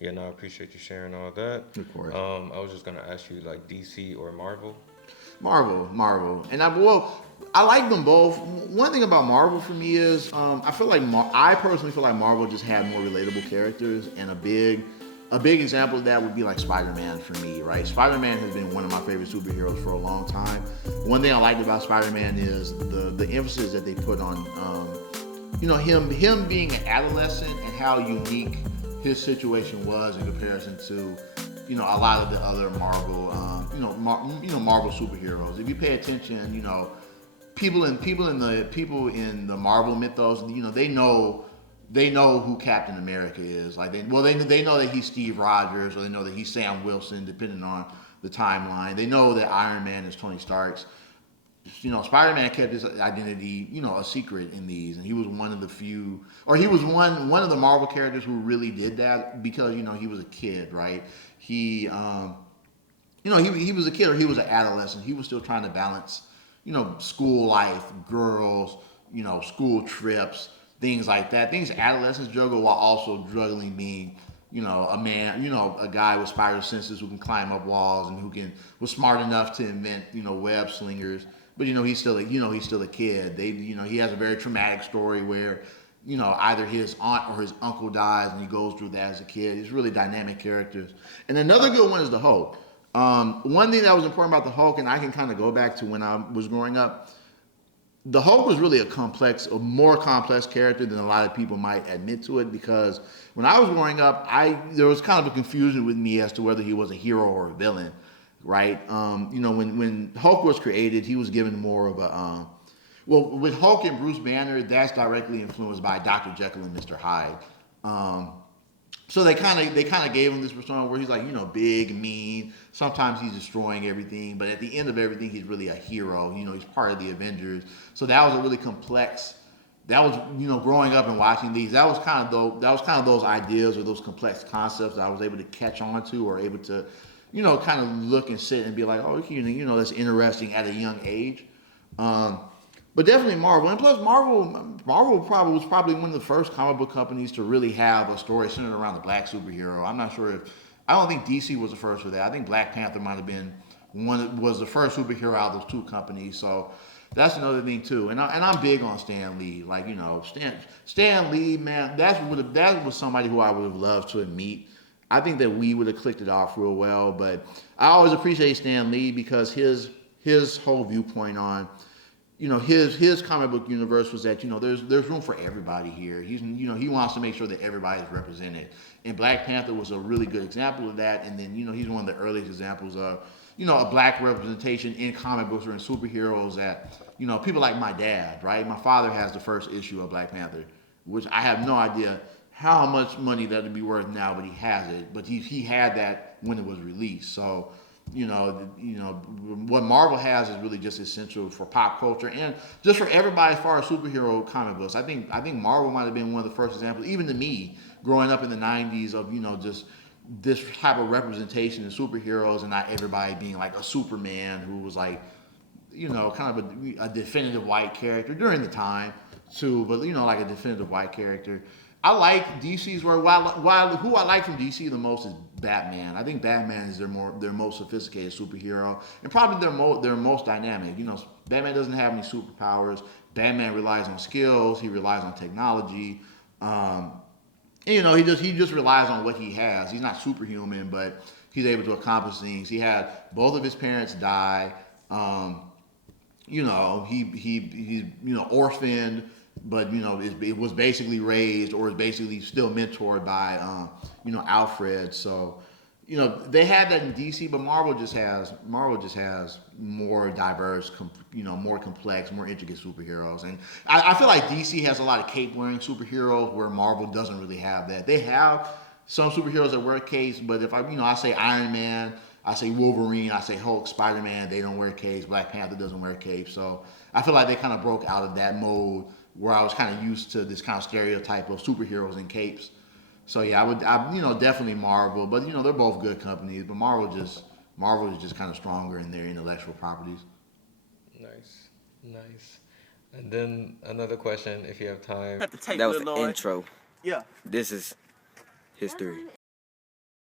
Yeah, no, I appreciate you sharing all that. Of course. I was just gonna ask you like DC or Marvel. Marvel, and I like them both. One thing about Marvel for me is, I feel like I personally feel like Marvel just had more relatable characters, and a big example of that would be like Spider-Man for me, right? Spider-Man has been one of my favorite superheroes for a long time. One thing I liked about Spider-Man is the emphasis that they put on, him being an adolescent and how unique his situation was in comparison to a lot of the other Marvel, Marvel superheroes. If you pay attention, people in the Marvel mythos, they know who Captain America is. Like they know that he's Steve Rogers, or they know that he's Sam Wilson, depending on the timeline. They know that Iron Man is Tony Stark's. Spider-Man kept his identity, a secret in these, and he was one of the few, or he was one of the Marvel characters who really did that because he was a kid, right? He was a kid, or he was an adolescent. He was still trying to balance, school life, girls, school trips, things like that. Things adolescents juggle while also juggling being, a man, a guy with spider senses who can climb up walls and was smart enough to invent, web slingers. But he's still a kid. He has a very traumatic story where, either his aunt or his uncle dies, and he goes through that as a kid. He's really dynamic characters. And another good one is the Hulk. One thing that was important about the Hulk, and I can kind of go back to when I was growing up, the Hulk was really a more complex character than a lot of people might admit to it. Because when I was growing up, there was kind of a confusion with me as to whether he was a hero or a villain, right? When Hulk was created, he was given more of a with Hulk and Bruce Banner, that's directly influenced by Dr. Jekyll and Mr. Hyde. Um, so they kind of gave him this persona where he's like, big, mean. Sometimes he's destroying everything, but at the end of everything, he's really a hero. He's part of the Avengers. So that was a really complex. That was growing up and watching these. That was kind of those ideas or those complex concepts that I was able to catch on to, or able to, kind of look and sit and be like, oh, that's interesting at a young age. Um, but definitely Marvel, and plus Marvel probably was probably one of the first comic book companies to really have a story centered around the black superhero. I'm not sure if I don't think DC was the first for that. I think Black Panther might have been was the first superhero out of those two companies. So that's another thing too. And I'm big on Stan Lee. Like Stan Lee, man, that was somebody who I would have loved to meet. I think that we would have clicked it off real well. But I always appreciate Stan Lee because his whole viewpoint on his comic book universe was that there's room for everybody here. He wants to make sure that everybody's represented, and Black Panther was a really good example of that. And then he's one of the earliest examples of a black representation in comic books or in superheroes that people like my dad, right? My father has the first issue of Black Panther, which I have no idea how much money that would be worth now, but he has it. But he had that when it was released, so what Marvel has is really just essential for pop culture and just for everybody as far as superhero comic books. I think Marvel might have been one of the first examples, even to me, growing up in the '90s, of just this type of representation in superheroes, and not everybody being like a Superman who was like kind of a definitive white character during the time too, but like a definitive white character. I like DC's work. While who I like from DC the most is Batman. I think Batman is their most sophisticated superhero, and probably their most dynamic. Batman doesn't have any superpowers. Batman relies on skills. He relies on technology. And, he just relies on what he has. He's not superhuman, but he's able to accomplish things. He had both of his parents die. He's orphaned, but it was basically raised, or is basically still mentored by Alfred. So they had that in DC, but Marvel just has more diverse, more complex, more intricate superheroes. And I feel like DC has a lot of cape wearing superheroes, where Marvel doesn't really have that. They have some superheroes that wear capes, but if I say Iron Man, I say Wolverine, I say Hulk, Spider-Man, they don't wear capes. Black Panther doesn't wear capes. So I feel like they kind of broke out of that mode where I was kind of used to this kind of stereotype of superheroes in capes. So yeah, definitely Marvel, but they're both good companies. But Marvel is just kind of stronger in their intellectual properties. Nice, nice. And then another question, if you have time. That was the intro. This is history.